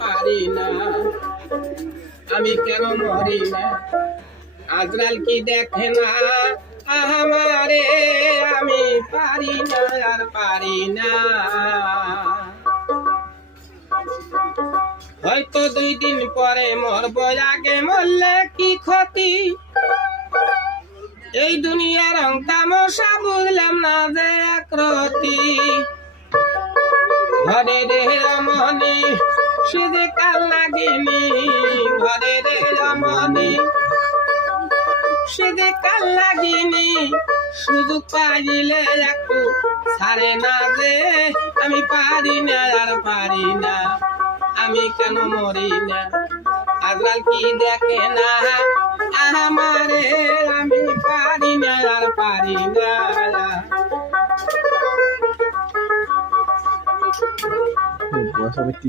পারি না, আমি কেন মরি না? আজরাল কি দেখে না আমারে? আমি পারি না আর পারি না। হয়তো 2 দিন পরে মরবো, আগে মরলে কি ক্ষতি? এই দুনিয়ার রং তামাশা বুঝলাম না যে একরতি। ঘরে রে রমণী সে যে কাল লাগিনি, ঘরে রে রমণী সে যে কাল লাগিনি। সুযোগ পাইলে একটু ছাড়ে না যে, আমি পারি না আর পারি না, আমি কেন মরি না? আজরাল কি দেখে না আমারে? আমি পারি না আর পারি না। বসা ব্যক্তি